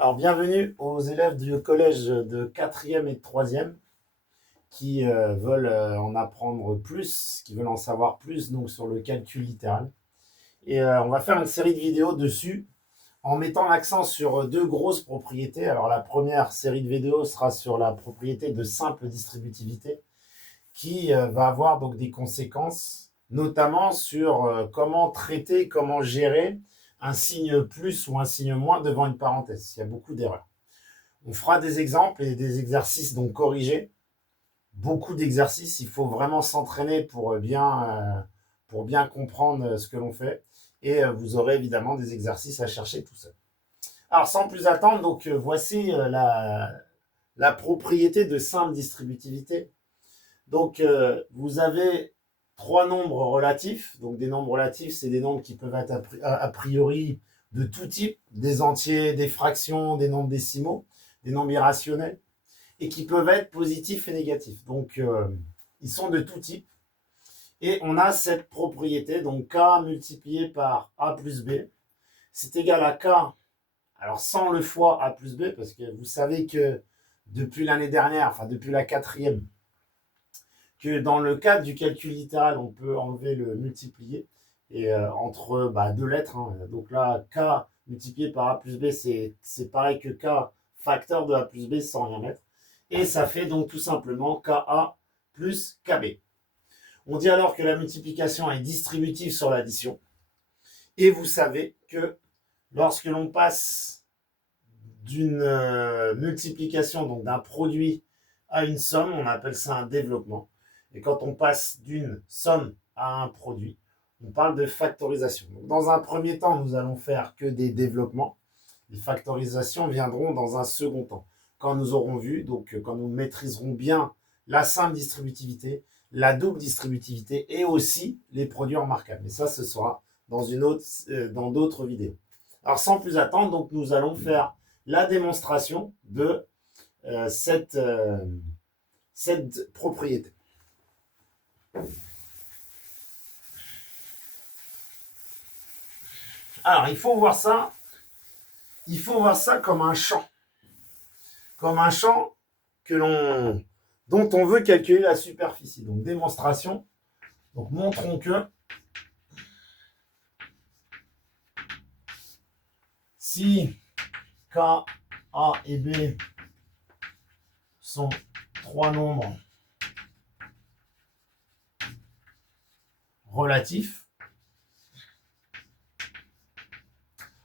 Alors, bienvenue aux élèves du collège de quatrième et de troisième qui veulent en apprendre plus, qui veulent en savoir plus donc sur le calcul littéral. Et on va faire une série de vidéos dessus en mettant l'accent sur deux grosses propriétés. Alors, la première série de vidéos sera sur la propriété de simple distributivité qui va avoir donc des conséquences, notamment sur comment traiter, comment gérer un signe plus ou un signe moins devant une parenthèse. Il y a beaucoup d'erreurs. On fera des exemples et des exercices donc corrigés. Beaucoup d'exercices, il faut vraiment s'entraîner pour bien comprendre ce que l'on fait. Et vous aurez évidemment des exercices à chercher tout seul. Alors sans plus attendre, donc voici la propriété de simple distributivité. Donc vous avez trois nombres relatifs. Donc des nombres relatifs, c'est des nombres qui peuvent être a priori de tout type, des entiers, des fractions, des nombres décimaux, des nombres irrationnels, et qui peuvent être positifs et négatifs. Donc, ils sont de tout type. Et on a cette propriété, donc K multiplié par A plus B, c'est égal à K, alors sans le fois A plus B, parce que vous savez que depuis l'année dernière, enfin depuis la quatrième, que dans le cadre du calcul littéral, on peut enlever le multiplié, et entre deux lettres, hein. Donc là, K multiplié par A plus B, c'est pareil que K facteur de A plus B sans rien mettre. Et ça fait donc tout simplement KA plus KB. On dit alors que la multiplication est distributive sur l'addition. Et vous savez que lorsque l'on passe d'une multiplication, donc d'un produit à une somme, on appelle ça un développement. Et quand on passe d'une somme à un produit, on parle de factorisation. Donc dans un premier temps, nous allons faire que des développements. Les factorisations viendront dans un second temps. Quand nous aurons vu, donc quand nous maîtriserons bien la simple distributivité, la double distributivité et aussi les produits remarquables. Mais ça, ce sera dans d'autres vidéos. Alors sans plus attendre, donc nous allons faire la démonstration de cette propriété. Alors il faut voir ça comme un champ. Comme un champ dont on veut calculer la superficie. Donc démonstration. Donc montrons que si K, A et B sont trois nombres relatifs,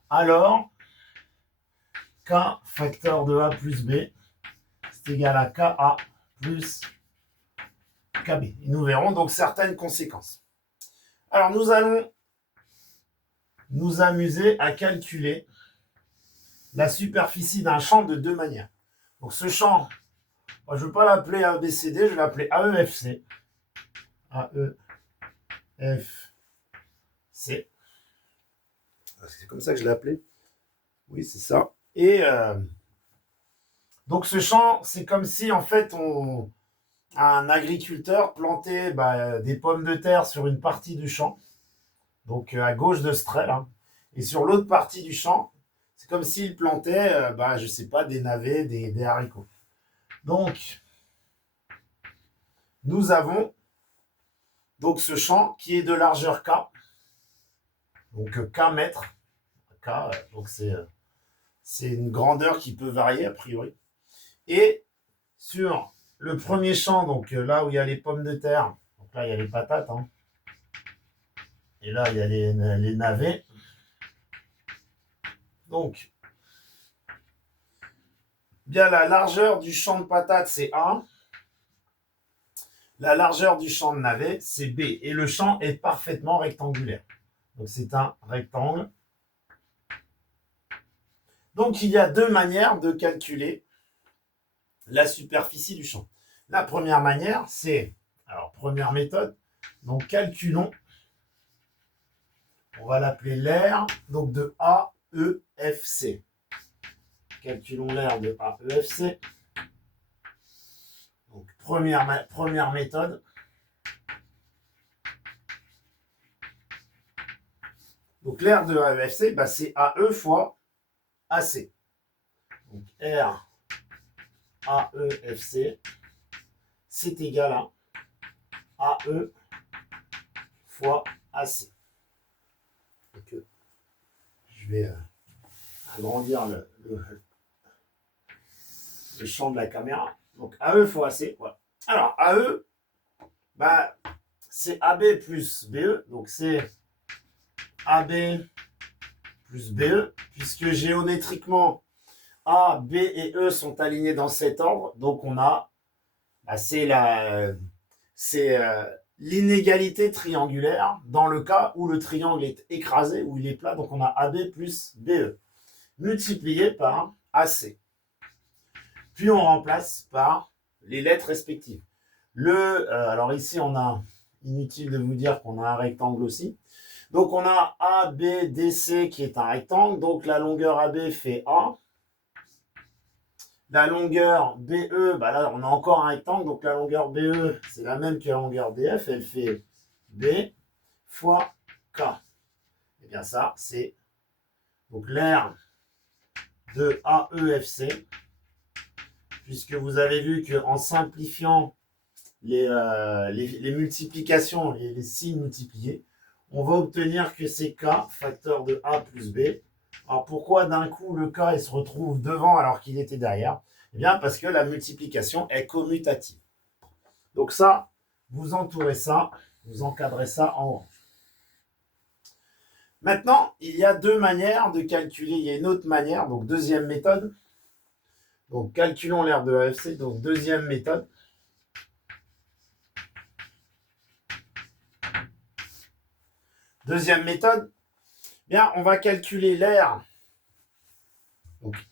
alors K facteur de A plus B, c'est égal à KA plus KB. Et nous verrons donc certaines conséquences. Alors nous allons nous amuser à calculer la superficie d'un champ de deux manières. Donc ce champ, moi, je ne veux pas l'appeler ABCD, je vais l'appeler AEFC. AEFC. C'est comme ça que je l'ai appelé. Oui, c'est ça. Et donc ce champ, c'est comme si en fait un agriculteur plantait des pommes de terre sur une partie du champ, donc à gauche de ce trait là, et sur l'autre partie du champ, c'est comme s'il plantait, je sais pas, des navets, des haricots. Donc nous avons donc ce champ qui est de largeur K, donc K mètres, K, donc c'est une grandeur qui peut varier a priori. Et sur le premier champ, donc là où il y a les pommes de terre, donc là il y a les patates, hein, et là il y a les navets. Donc, bien la largeur du champ de patates, c'est A. La largeur du champ de navet, c'est B. Et le champ est parfaitement rectangulaire. Donc, c'est un rectangle. Donc, il y a deux manières de calculer la superficie du champ. La première manière, c'est, alors, première méthode, donc calculons, on va l'appeler l'aire, donc de AEFC. Calculons l'aire de AEFC. Donc, première méthode. Donc, l'aire de AEFC, c'est AE fois AC. Donc R AEFC, c'est égal à AE fois AC. Donc, je vais agrandir le champ de la caméra. Donc AE fois AC. Voilà. Alors AE, bah, c'est AB plus BE. Donc c'est AB plus BE, puisque géométriquement, A, B et E sont alignés dans cet ordre. Donc on a, bah, c'est l'inégalité triangulaire dans le cas où le triangle est écrasé, où il est plat. Donc on a AB plus BE, multiplié par AC. Puis on remplace par les lettres respectives. Alors ici, on a, inutile de vous dire qu'on a un rectangle aussi. Donc on a ABDC qui est un rectangle. Donc la longueur AB fait A. La longueur BE, bah là on a encore un rectangle. Donc la longueur BE, c'est la même que la longueur DF. Elle fait B fois K. Et bien ça, c'est donc l'aire de AEFC. Puisque vous avez vu qu'en simplifiant les multiplications, les signes multipliés, on va obtenir que c'est K, facteur de A plus B. Alors pourquoi d'un coup le K il se retrouve devant alors qu'il était derrière? Eh bien parce que la multiplication est commutative. Donc ça, vous entourez ça, vous encadrez ça en orange. Maintenant, il y a deux manières de calculer. Il y a une autre manière, donc deuxième méthode. Donc calculons l'aire de AFC, donc deuxième méthode. Deuxième méthode, bien, on va calculer l'aire.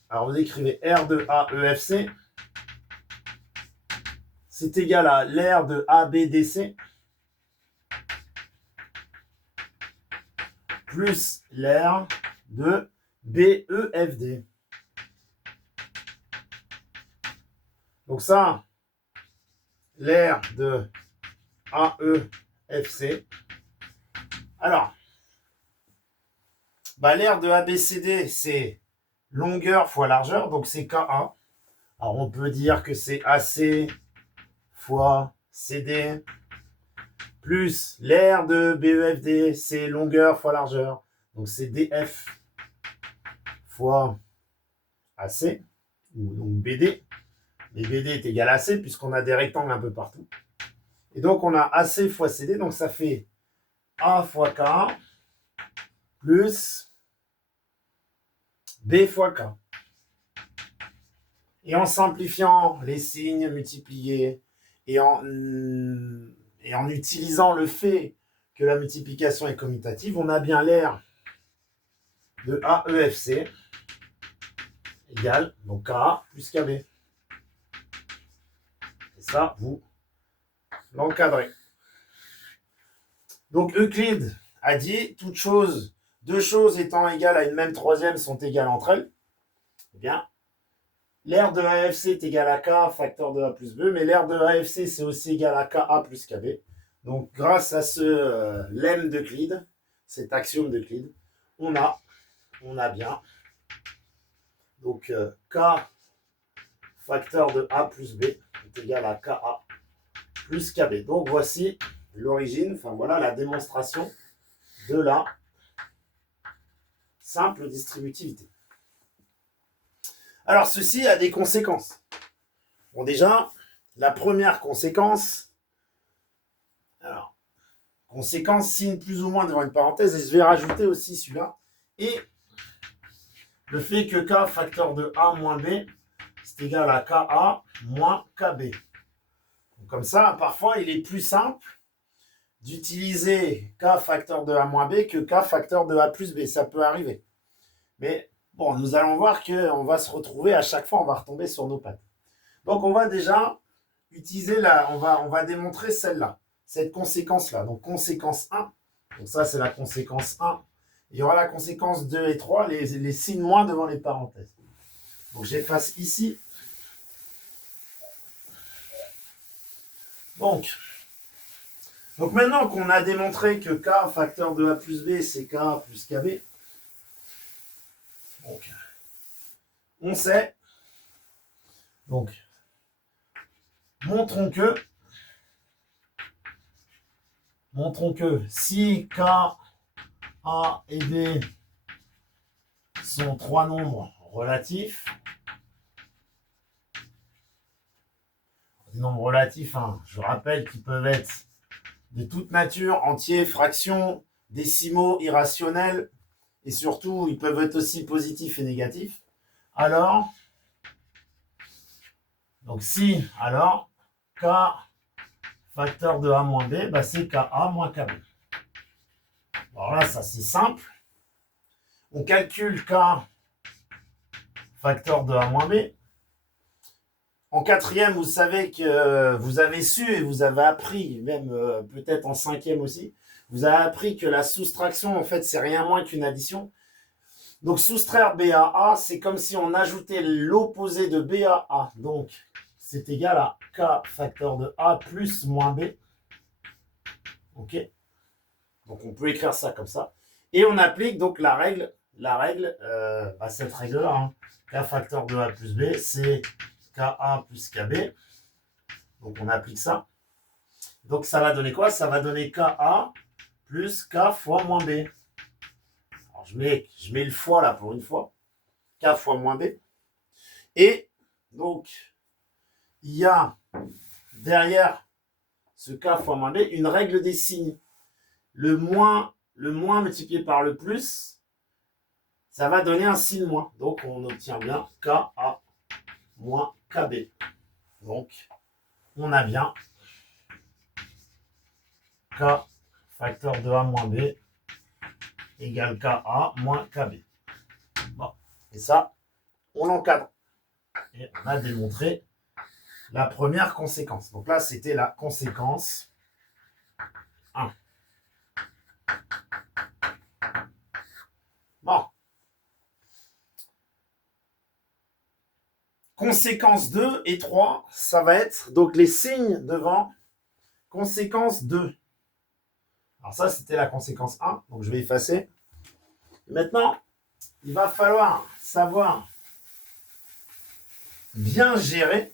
Alors vous écrivez R de AEFC, c'est égal à l'aire de ABDC plus l'aire de BEFD. Donc ça, l'aire de AEFC. Alors, bah, l'aire de ABCD, c'est longueur fois largeur, donc c'est KA. Alors on peut dire que c'est AC fois CD, plus l'aire de BEFD, c'est longueur fois largeur, donc c'est DF fois AC, ou donc BD. Mais BD est égal à AC, puisqu'on a des rectangles un peu partout. Et donc on a AC fois CD, donc ça fait A fois K, plus B fois K. Et en simplifiant les signes multipliés et en utilisant le fait que la multiplication est commutative, on a bien l'aire de AEFC égale donc KA plus KB. Et ça, vous l'encadrez. Donc Euclide a dit deux choses étant égales à une même troisième sont égales entre elles. Eh bien, l'aire de AFC est égal à K, facteur de A plus B, mais l'aire de AFC, c'est aussi égal à KA plus KB. Donc, grâce à ce lemme d'Euclide, cet axiome d'Euclide, on a bien donc K facteur de A plus B est égal à KA plus KB. Donc, voici l'origine, enfin voilà la démonstration de la simple distributivité. Alors, ceci a des conséquences. Bon, déjà, la première conséquence, alors, conséquence, signe plus ou moins devant une parenthèse, et je vais rajouter aussi celui-là, et le fait que K facteur de A moins B, c'est égal à KA moins KB. Donc, comme ça, parfois, il est plus simple d'utiliser K facteur de A moins B que K facteur de A plus B. Ça peut arriver. Mais bon, nous allons voir qu'on va se retrouver à chaque fois, on va retomber sur nos pattes. Donc, on va déjà utiliser on va démontrer celle-là, cette conséquence-là. Donc, conséquence 1. Donc, ça, c'est la conséquence 1. Il y aura la conséquence 2 et 3, les signes moins devant les parenthèses. Donc, j'efface ici. Donc maintenant qu'on a démontré que K facteur de A plus B, c'est K plus KB, donc, on sait Donc, montrons que si K, A et B sont trois nombres relatifs, des nombres relatifs, hein, je rappelle qu'ils peuvent être de toute nature, entiers, fractions, décimaux, irrationnels, et surtout, ils peuvent être aussi positifs et négatifs. Alors, donc si, alors, K facteur de A moins B, bah c'est KA moins KB. Alors là, ça c'est simple. On calcule K facteur de A moins B. En quatrième, vous savez que vous avez su et vous avez appris, même peut-être en cinquième aussi, vous avez appris que la soustraction, en fait, c'est rien moins qu'une addition. Donc, soustraire B à A, c'est comme si on ajoutait l'opposé de B à A. Donc, c'est égal à K facteur de A plus moins B. OK? Donc, on peut écrire ça comme ça. Et on applique donc la règle, cette règle-là, hein. K facteur de A plus B, c'est KA plus KB. Donc, on applique ça. Donc, ça va donner quoi? Ça va donner KA plus K fois moins B. Alors, je mets le fois là pour une fois. K fois moins B. Et donc, il y a derrière ce K fois moins B une règle des signes. Le moins multiplié par le plus, ça va donner un signe moins. Donc, on obtient bien KA moins KB. Donc, on a bien K facteur de A moins B égale KA moins KB. Bon. Et ça, on l'encadre. Et on a démontré la première conséquence. Donc là, c'était la conséquence 1. Bon. Conséquence 2 et 3, ça va être donc les signes devant conséquence 2. Alors ça, c'était la conséquence 1. Donc je vais effacer. Maintenant, il va falloir savoir bien gérer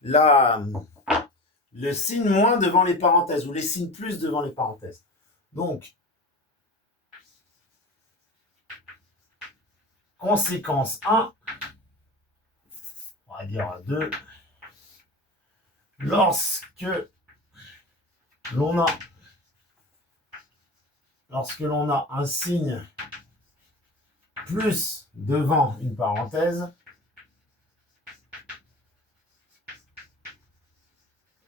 le signe moins devant les parenthèses ou les signes plus devant les parenthèses. Donc, conséquence 1, on va dire 2, lorsque l'on a un signe plus devant une parenthèse,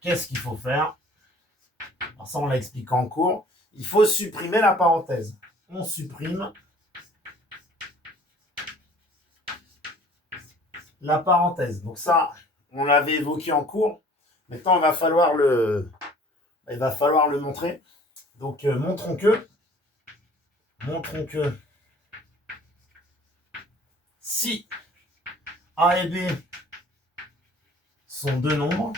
qu'est-ce qu'il faut faire? Alors ça, on l'a expliqué en cours. Il faut supprimer la parenthèse. On supprime la parenthèse. Donc ça, on l'avait évoqué en cours. Maintenant, il va falloir le montrer. Donc, montrons que si A et B sont deux nombres,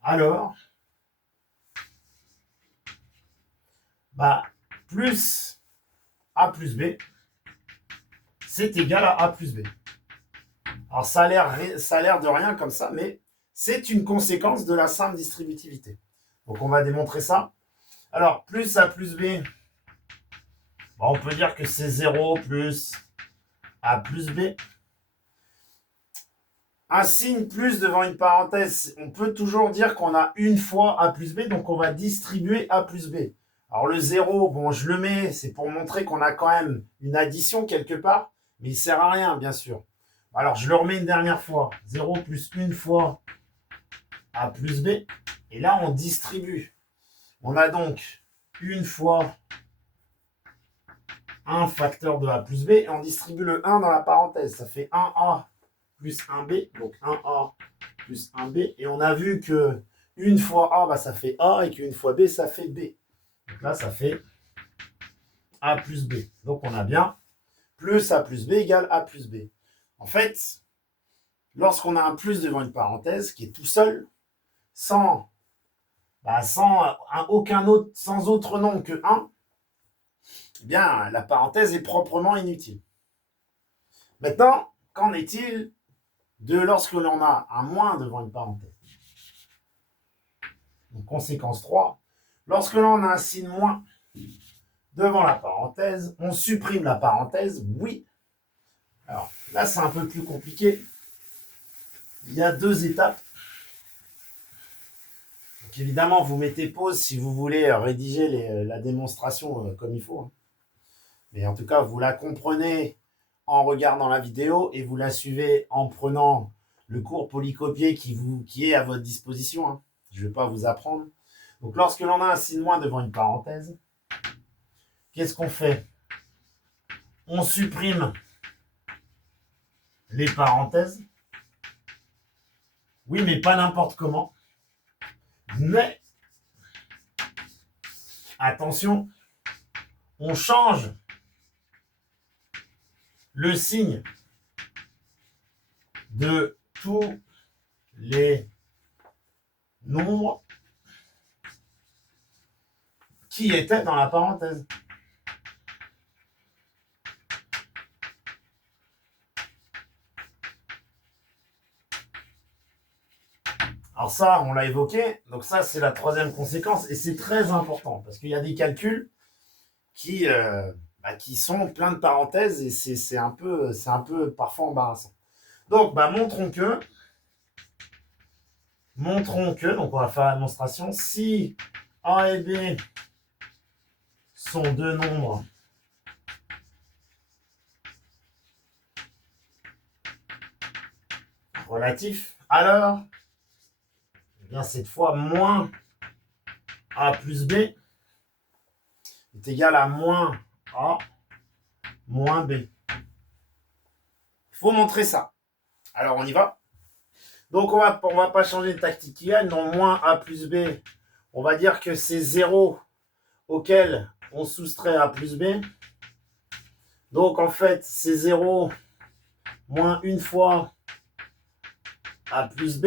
alors plus A plus B, c'est égal à A plus B. Alors ça a l'air de rien comme ça, mais c'est une conséquence de la simple distributivité. Donc on va démontrer ça. Alors plus A plus B, on peut dire que c'est 0 plus A plus B. Un signe plus devant une parenthèse, on peut toujours dire qu'on a une fois A plus B, donc on va distribuer A plus B. Alors le 0, bon, je le mets, c'est pour montrer qu'on a quand même une addition quelque part, mais il ne sert à rien, bien sûr. Alors je le remets une dernière fois. 0 plus une fois A plus B, et là on distribue. On a donc une fois un facteur de A plus B, et on distribue le 1 dans la parenthèse. Ça fait 1A plus 1B, donc 1A plus 1B. Et on a vu que une fois A, ça fait A, et qu'une fois B, ça fait B. Donc là, ça fait A plus B. Donc on a bien plus A plus B égale A plus B. En fait, lorsqu'on a un plus devant une parenthèse qui est tout seul, sans autre nom que 1, eh bien, la parenthèse est proprement inutile. Maintenant, qu'en est-il de lorsque l'on a un moins devant une parenthèse? Donc, conséquence 3, lorsque l'on a un signe moins devant la parenthèse, on supprime la parenthèse, oui. Alors là, c'est un peu plus compliqué. Il y a 2 étapes. Donc évidemment, vous mettez pause si vous voulez rédiger la démonstration comme il faut. Mais en tout cas, vous la comprenez en regardant la vidéo et vous la suivez en prenant le cours polycopié qui est à votre disposition. Je ne vais pas vous apprendre. Donc lorsque l'on a un signe moins devant une parenthèse, qu'est-ce qu'on fait? On supprime les parenthèses. Oui, mais pas n'importe comment. Mais, attention, on change le signe de tous les nombres qui étaient dans la parenthèse. Alors ça, on l'a évoqué, donc ça c'est la 3e conséquence, et c'est très important, parce qu'il y a des calculs qui sont pleins de parenthèses, et c'est un peu parfois embarrassant. Donc, montrons que, donc on va faire la démonstration, si A et B sont 2 nombres relatifs, alors, eh bien cette fois, moins A plus B est égal à moins A moins B. Il faut montrer ça. Alors, on y va. Donc, on va pas changer de tactique qui gagne. Donc, moins A plus B, on va dire que c'est 0 auquel on soustrait A plus B. Donc, en fait, c'est 0 moins une fois A plus B.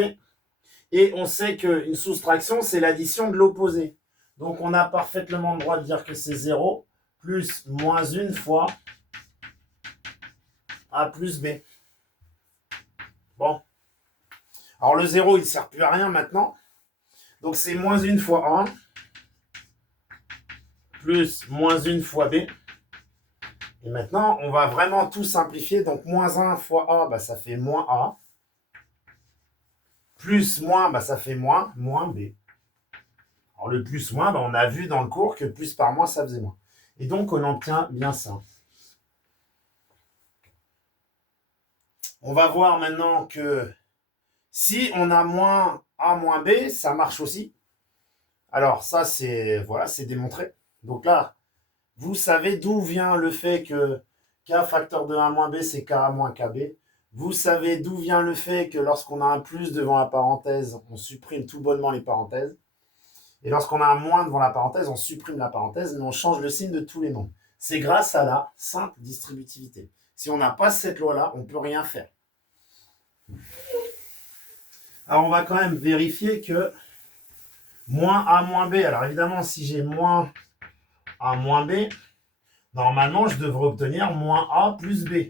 Et on sait qu'une soustraction, c'est l'addition de l'opposé. Donc, on a parfaitement le droit de dire que c'est 0 plus moins une fois A plus B. Bon. Alors, le 0, il ne sert plus à rien maintenant. Donc, c'est moins une fois A plus moins une fois B. Et maintenant, on va vraiment tout simplifier. Donc, moins 1 fois A, ça fait moins A. Plus moins, ça fait moins B. Alors, le plus moins, on a vu dans le cours que plus par moins, ça faisait moins. Et donc, on obtient bien ça. On va voir maintenant que si on a moins A moins B, ça marche aussi. Alors, ça, c'est démontré. Donc là, vous savez d'où vient le fait que K facteur de A moins B, c'est KA moins KB. Vous savez d'où vient le fait que lorsqu'on a un plus devant la parenthèse, on supprime tout bonnement les parenthèses. Et lorsqu'on a un moins devant la parenthèse, on supprime la parenthèse, mais on change le signe de tous les nombres. C'est grâce à la simple distributivité. Si on n'a pas cette loi-là, on ne peut rien faire. Alors, on va quand même vérifier que moins A moins B. Alors, évidemment, si j'ai moins A moins B, normalement, je devrais obtenir moins A plus B.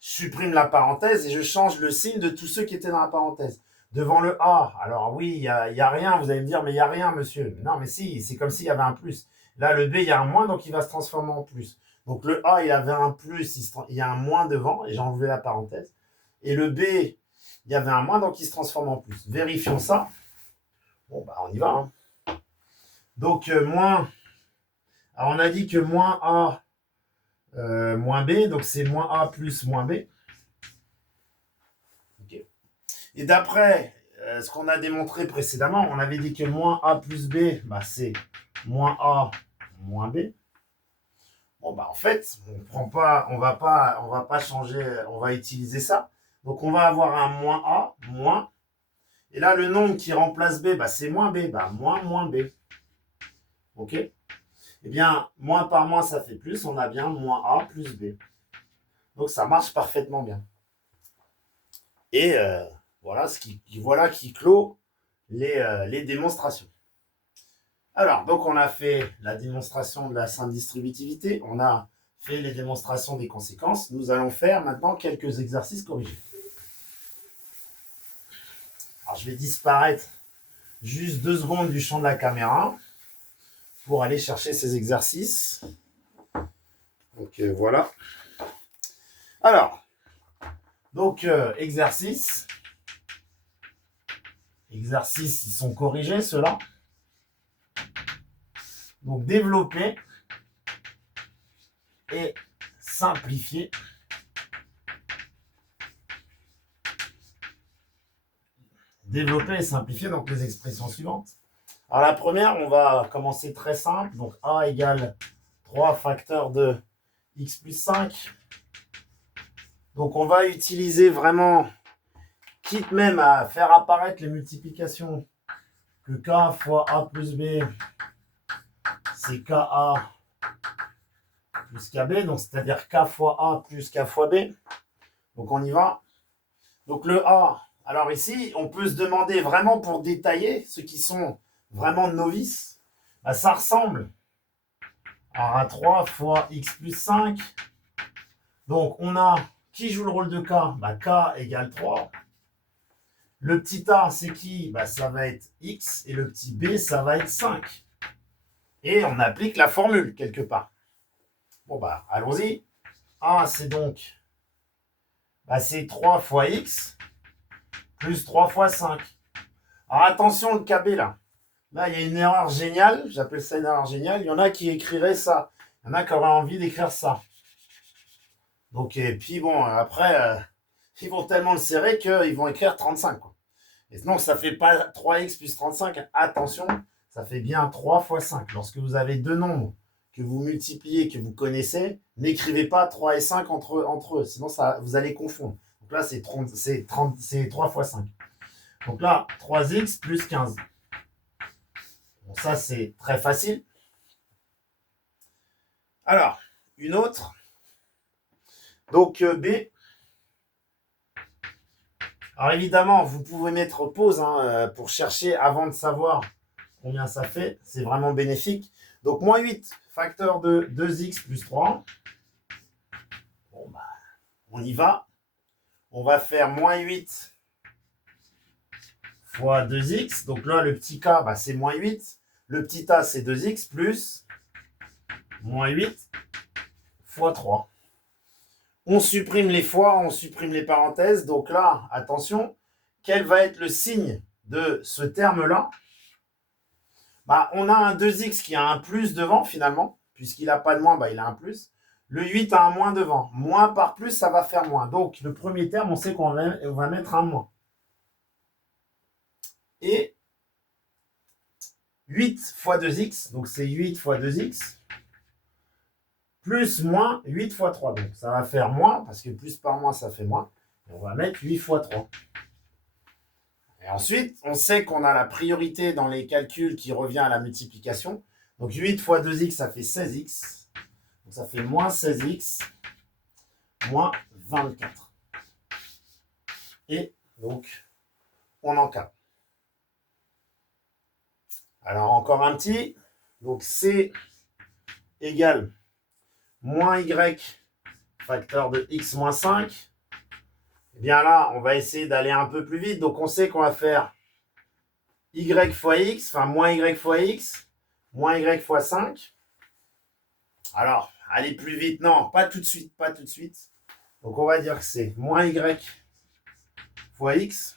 Je supprime la parenthèse et je change le signe de tous ceux qui étaient dans la parenthèse. Devant le A, alors oui, il n'y a rien. Vous allez me dire, mais il n'y a rien, monsieur. Non, mais si, c'est comme s'il y avait un plus. Là, le B, il y a un moins, donc il va se transformer en plus. Donc le A, il y avait un plus, il y a un moins devant, et j'ai enlevé la parenthèse. Et le B, il y avait un moins, donc il se transforme en plus. Vérifions ça. Bon, on y va. Donc, moins... Alors, on a dit que moins A moins B, donc c'est moins A plus moins B. Okay. Et d'après ce qu'on a démontré précédemment, on avait dit que moins A plus B, c'est moins A moins B. Bon, en fait, on va pas changer, on va utiliser ça. Donc, on va avoir un moins A, moins. Et là, le nombre qui remplace B, c'est moins B, moins B. OK? Eh bien, moins par moins, ça fait plus. On a bien moins A plus B. Donc, ça marche parfaitement bien. Et voilà qui clôt les démonstrations. Alors, donc, on a fait la démonstration de la simple distributivité. On a fait les démonstrations des conséquences, nous allons faire maintenant quelques exercices corrigés. Alors, je vais disparaître juste 2 secondes du champ de la caméra pour aller chercher ces exercices. Donc, voilà. Alors, donc, exercices. Exercices, ils sont corrigés, ceux-là. Donc, développer et simplifier. Développer et simplifier donc les expressions suivantes. Alors, la première, on va commencer très simple. Donc, A égale 3 facteurs de x plus 5. Donc, on va utiliser vraiment, quitte même à faire apparaître les multiplications, que K fois A plus B, c'est KA plus KB. Donc, c'est-à-dire K fois A plus K fois B. Donc, on y va. Donc, le A, alors ici, on peut se demander vraiment pour détailler, ceux qui sont vraiment novices, bah, ça ressemble à 3 fois x plus 5. Donc, on a, qui joue le rôle de K? Bah, K égale 3. Le petit a, c'est qui? Bah, ça va être x. Et le petit b, ça va être 5. Et on applique la formule quelque part. Bon, bah, allons-y. A, c'est donc, bah, c'est 3 fois x plus 3 fois 5. Alors, attention, le KB, là. Là, il y a une erreur géniale. J'appelle ça une erreur géniale. Il y en a qui écriraient ça. Il y en a qui auraient envie d'écrire ça. Donc, et puis bon, après, ils vont tellement le serrer qu'ils vont écrire 35. Quoi. Et sinon, ça ne fait pas 3x plus 35. Attention, ça fait bien 3 fois 5. Lorsque vous avez deux nombres que vous multipliez, que vous connaissez, n'écrivez pas 3 et 5 entre eux. Sinon, ça, vous allez confondre. Donc là, c'est 3 fois 5. Donc là, 3x plus 15. Bon, ça, c'est très facile. Alors, une autre. Donc, B. Alors, évidemment, vous pouvez mettre pause pour chercher avant de savoir combien ça fait. C'est vraiment bénéfique. Donc, moins 8, facteur de 2x plus 3. Bon, bah, on y va. On va faire moins 8 fois 2x. Donc là, le petit k, bah, c'est moins 8. Le petit a, c'est 2x plus moins 8 fois 3. On supprime les fois, on supprime les parenthèses. Donc là, attention, quel va être le signe de ce terme-là? Bah, on a un 2x qui a un plus devant finalement. Puisqu'il n'a pas de moins, bah, il a un plus. Le 8 a un moins devant. Moins par plus, ça va faire moins. Donc, le premier terme, on sait qu'on va mettre un moins. Et 8 fois 2x, donc c'est 8 fois 2x, plus moins 8 fois 3. Donc, ça va faire moins, parce que plus par moins, ça fait moins. Et on va mettre 8 fois 3. Et ensuite, on sait qu'on a la priorité dans les calculs qui revient à la multiplication. Donc, 8 fois 2x, ça fait 16x. Donc, ça fait moins 16x, moins 24. Et donc, on encadre. Alors, encore un petit. Donc, C égale moins y facteur de x moins 5. Eh bien là, on va essayer d'aller un peu plus vite. Donc, on sait qu'on va faire y fois x, enfin moins y fois x, moins y fois 5. Alors, aller plus vite. Non, pas tout de suite, pas tout de suite. Donc, on va dire que c'est moins y fois x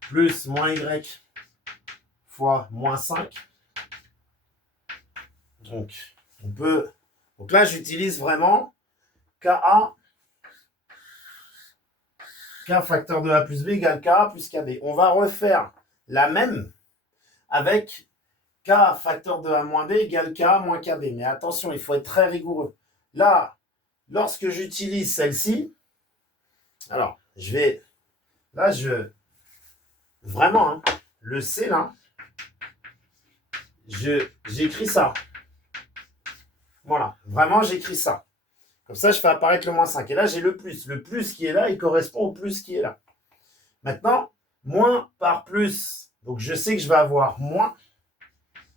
plus moins y fois moins 5. Donc, on peut... Donc là, j'utilise vraiment KA, K facteur de A plus B égale KA plus KB. On va refaire la même avec K facteur de A moins B égale KA moins KB. Mais attention, il faut être très rigoureux. Là, lorsque j'utilise celle-ci, alors, je vais... Là, vraiment, le C, là, j'écris ça. Voilà, vraiment, j'écris ça. Comme ça, je fais apparaître le moins 5. Et là, j'ai le plus. Le plus qui est là, il correspond au plus qui est là. Maintenant, moins par plus. Donc, je sais que je vais avoir moins.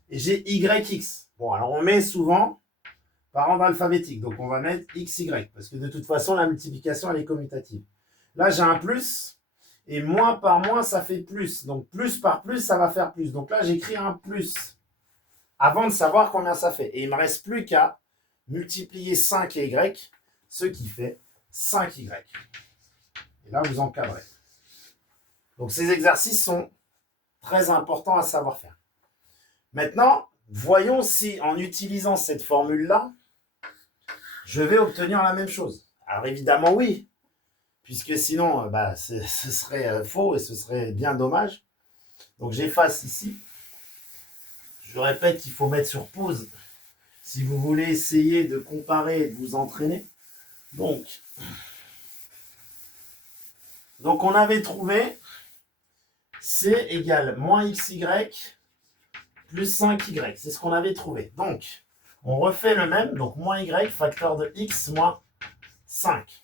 Et j'ai YX. Bon, alors on met souvent, par ordre alphabétique. Donc, on va mettre x, y, parce que de toute façon, la multiplication, elle est commutative. Là, j'ai un plus, et moins par moins, ça fait plus. Donc, plus par plus, ça va faire plus. Donc là, j'écris un plus, avant de savoir combien ça fait. Et il ne me reste plus qu'à multiplier 5 et y, ce qui fait 5y. Et là, vous encadrez. Donc, ces exercices sont très importants à savoir faire. Maintenant, voyons si, en utilisant cette formule-là, je vais obtenir la même chose. Alors, évidemment, oui, puisque sinon, ce serait faux et ce serait bien dommage. Donc, j'efface ici. Je répète qu'il faut mettre sur pause si vous voulez essayer de comparer et de vous entraîner. Donc on avait trouvé C égale moins XY plus 5Y. C'est ce qu'on avait trouvé. Donc, on refait le même. Donc, moins Y, facteur de X moins 5.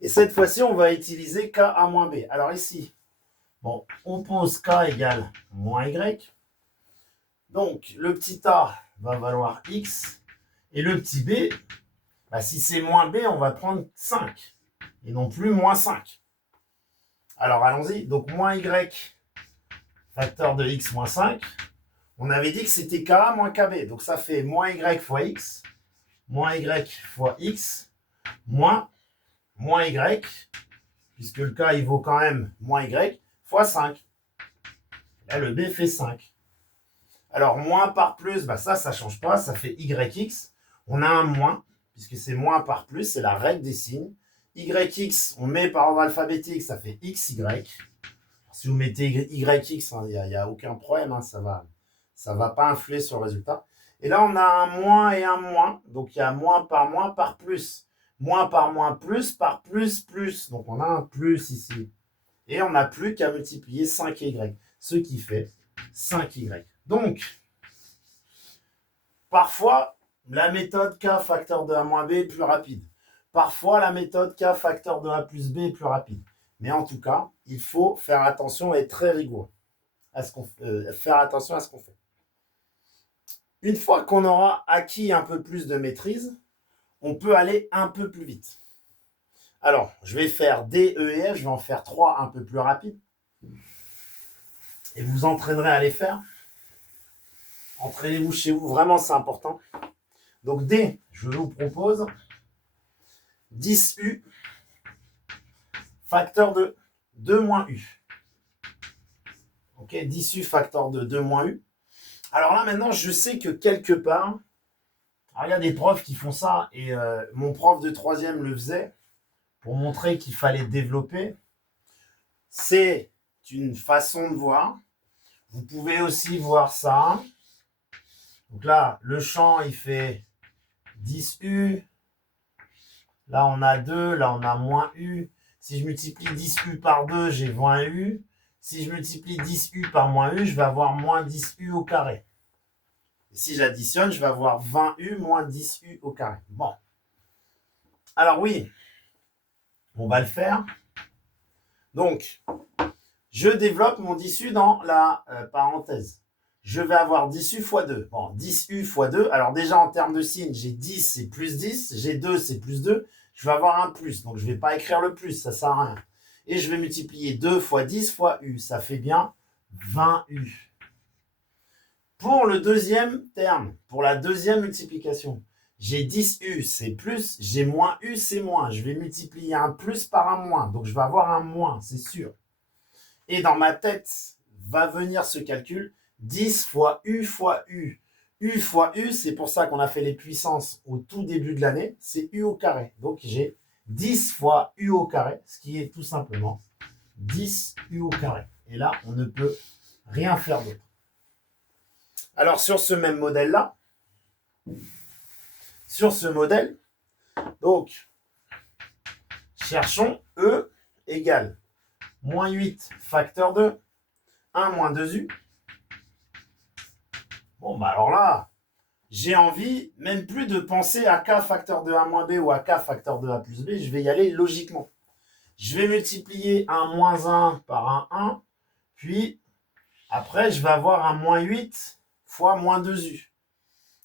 Et cette fois-ci, on va utiliser K à moins B. Alors ici, bon, on pose K égale moins Y. Donc, le petit a va valoir x. Et le petit b, si c'est moins b, on va prendre 5. Et non plus moins 5. Alors, allons-y. Donc, moins y, facteur de x moins 5. On avait dit que c'était ka moins kb. Donc, ça fait moins y fois x, moins y fois x, moins y, puisque le k, il vaut quand même moins y, fois 5. Là, le b fait 5. Alors, moins par plus, ça ne change pas, ça fait yx. On a un moins, puisque c'est moins par plus, c'est la règle des signes. Yx, on met par ordre alphabétique, ça fait xy. Si vous mettez yx, il n'y a aucun problème, ça va pas influer sur le résultat. Et là, on a un moins et un moins, donc il y a moins par plus. Moins par moins plus par plus plus. Donc, on a un plus ici. Et on n'a plus qu'à multiplier 5y, ce qui fait 5y. Donc, parfois, la méthode K facteur de A moins B est plus rapide. Parfois, la méthode K facteur de A plus B est plus rapide. Mais en tout cas, il faut faire attention et être très rigoureux à ce qu'on fait. Une fois qu'on aura acquis un peu plus de maîtrise, on peut aller un peu plus vite. Alors, je vais faire D, E et F, je vais en faire 3 un peu plus rapides. Et vous entraînerez à les faire. Entraînez-vous chez vous, vraiment c'est important. Donc D, je vous propose 10U facteur de 2 moins U. Ok, 10U facteur de 2 moins U. Alors là maintenant, je sais que quelque part, il y a des profs qui font ça, et mon prof de 3e le faisait, pour montrer qu'il fallait développer. C'est une façon de voir. Vous pouvez aussi voir ça. Donc là, le champ, il fait 10U. Là, on a 2. Là, on a moins U. Si je multiplie 10U par 2, j'ai 20U. Si je multiplie 10U par moins U, je vais avoir moins 10U au carré. Et si j'additionne, je vais avoir 20U moins 10U au carré. Bon. Alors oui, on va le faire. Donc, je développe mon 10U dans la parenthèse. Je vais avoir 10U fois 2. Bon, 10U fois 2. Alors déjà, en termes de signes, j'ai 10, c'est plus 10. J'ai 2, c'est plus 2. Je vais avoir un plus. Donc, je ne vais pas écrire le plus. Ça ne sert à rien. Et je vais multiplier 2 fois 10 fois U. Ça fait bien 20U. Pour le deuxième terme, pour la deuxième multiplication, j'ai 10U, c'est plus. J'ai moins U, c'est moins. Je vais multiplier un plus par un moins. Donc, je vais avoir un moins, c'est sûr. Et dans ma tête, va venir ce calcul. 10 fois U fois U. U fois U, c'est pour ça qu'on a fait les puissances au tout début de l'année. C'est U au carré. Donc, j'ai 10 fois U au carré, ce qui est tout simplement 10 U au carré. Et là, on ne peut rien faire d'autre. Alors, sur ce même modèle-là, donc, cherchons E égale moins 8 facteur de 1 moins 2U. Bon, alors là, j'ai envie même plus de penser à K facteur de A moins B ou à K facteur de A plus B. Je vais y aller logiquement. Je vais multiplier un moins 1 par un 1. Puis, après, je vais avoir un moins 8 fois moins 2U.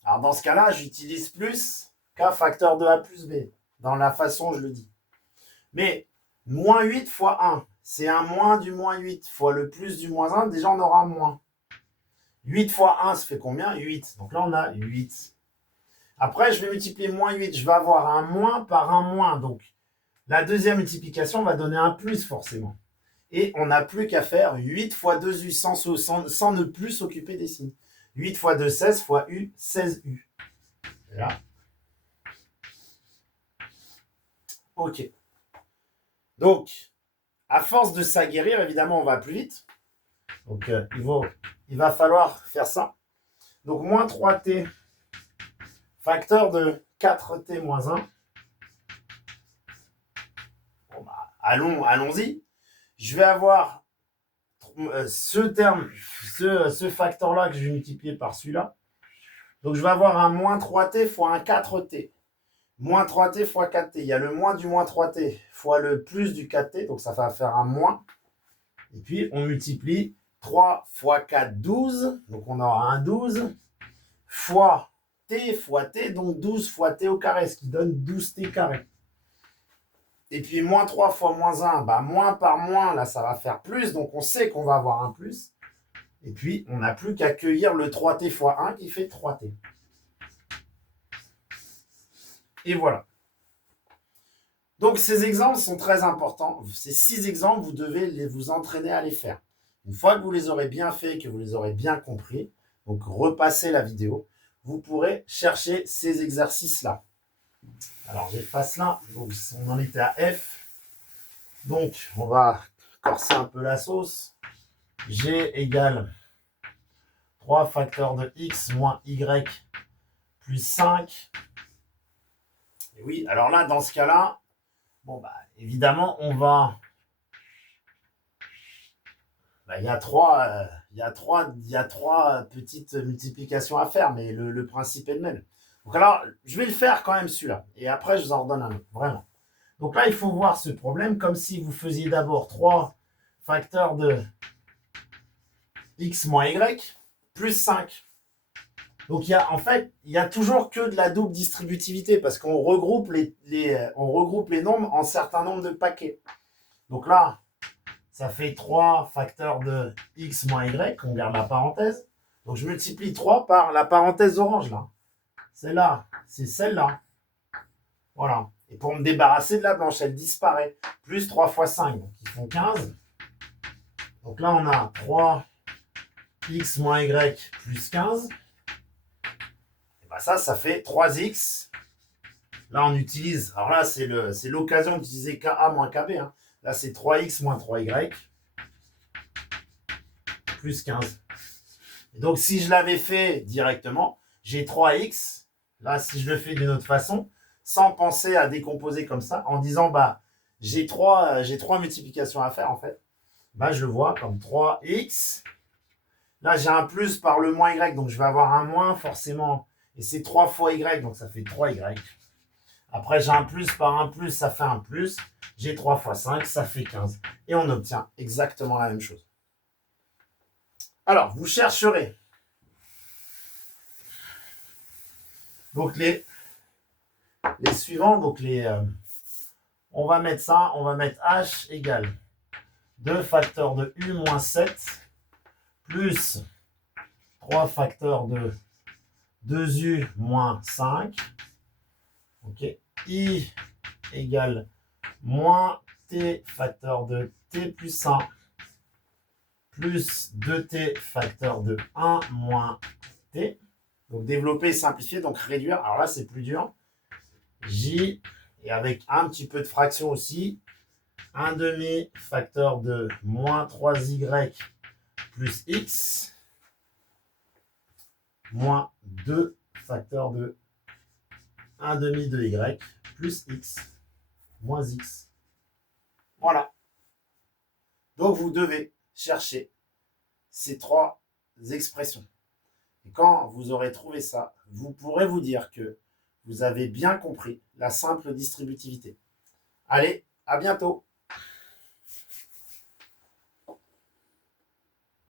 Alors dans ce cas-là, j'utilise plus K facteur de A plus B, dans la façon dont je le dis. Mais moins 8 fois 1, c'est un moins du moins 8 fois le plus du moins 1, déjà on aura moins. 8 fois 1, ça fait combien? 8. Donc là, on a 8. Après, je vais multiplier moins 8. Je vais avoir un moins par un moins. Donc, la deuxième multiplication va donner un plus, forcément. Et on n'a plus qu'à faire 8 fois 2U sans ne plus s'occuper des signes. 8 fois 2, 16 fois U, 16U. Et là. OK. Donc, à force de s'aguerrir, évidemment, on va plus vite. Donc, il va falloir faire ça. Donc, moins 3t, facteur de 4t moins 1. Bon, bah, allons-y. Je vais avoir ce terme, ce facteur-là que je vais multiplier par celui-là. Donc, je vais avoir un moins 3t fois un 4t. Moins 3t fois 4t. Il y a le moins du moins 3t fois le plus du 4t. Donc, ça va faire un moins. Et puis, on multiplie 3 fois 4, 12. Donc, on aura un 12 fois t, donc 12 fois t au carré, ce qui donne 12t carré. Et puis, moins 3 fois moins 1, bah, moins par moins, là, ça va faire plus. Donc, on sait qu'on va avoir un plus. Et puis, on n'a plus qu'à cueillir le 3t fois 1 qui fait 3t. Et voilà. Donc, ces exemples sont très importants. Ces 6 exemples, vous devez vous entraîner à les faire. Une fois que vous les aurez bien faits, que vous les aurez bien compris, donc repassez la vidéo, vous pourrez chercher ces exercices-là. Alors, j'efface là. Donc, on en était à F. Donc, on va corser un peu la sauce. G égale 3 facteurs de x moins y plus 5. Et oui, alors là, dans ce cas-là, bon, bah, évidemment, on va... Bah, il y a trois petites multiplications à faire, mais le principe est le même. Donc alors, je vais le faire quand même celui-là. Et après, je vous en redonne un autre, vraiment. Donc là, il faut voir ce problème comme si vous faisiez d'abord 3 facteurs de x moins y plus 5. Donc en fait, il n'y a toujours que de la double distributivité parce qu'on regroupe les nombres en certains nombres de paquets. Donc là, ça fait 3 facteurs de x moins y, on garde la parenthèse. Donc je multiplie 3 par la parenthèse orange là. Celle-là, c'est celle-là. Voilà. Et pour me débarrasser de la blanche, elle disparaît. Plus 3 fois 5, donc ils font 15. Donc là, on a 3x moins y plus 15. Et bien ça fait 3x. Là, on utilise, alors là, c'est l'occasion d'utiliser KA moins KB. Hein. Là, c'est 3x moins 3y plus 15. Et donc, si je l'avais fait directement, j'ai 3x. Là, si je le fais d'une autre façon, sans penser à décomposer comme ça, en disant, bah, j'ai trois multiplications à faire, en fait, bah, je le vois comme 3x. Là, j'ai un plus par le moins y, donc je vais avoir un moins, forcément. Et c'est 3 fois y, donc ça fait 3y. Après, j'ai un plus par un plus, ça fait un plus. J'ai 3 fois 5, ça fait 15. Et on obtient exactement la même chose. Alors, vous chercherez. Donc, les suivants, donc on va mettre ça, on va mettre h égale 2 facteurs de u moins 7 plus 3 facteurs de 2u moins 5. Ok. I égale moins t facteur de t plus 1 plus 2t facteur de 1 moins t. Donc développer et simplifier, donc réduire. Alors là, c'est plus dur. J, et avec un petit peu de fraction aussi, 1 demi facteur de moins 3y plus x, moins 2 facteur de 1 demi de y plus x, moins x. Voilà. Donc vous devez chercher ces 3 expressions. Et quand vous aurez trouvé ça, vous pourrez vous dire que vous avez bien compris la simple distributivité. Allez, à bientôt!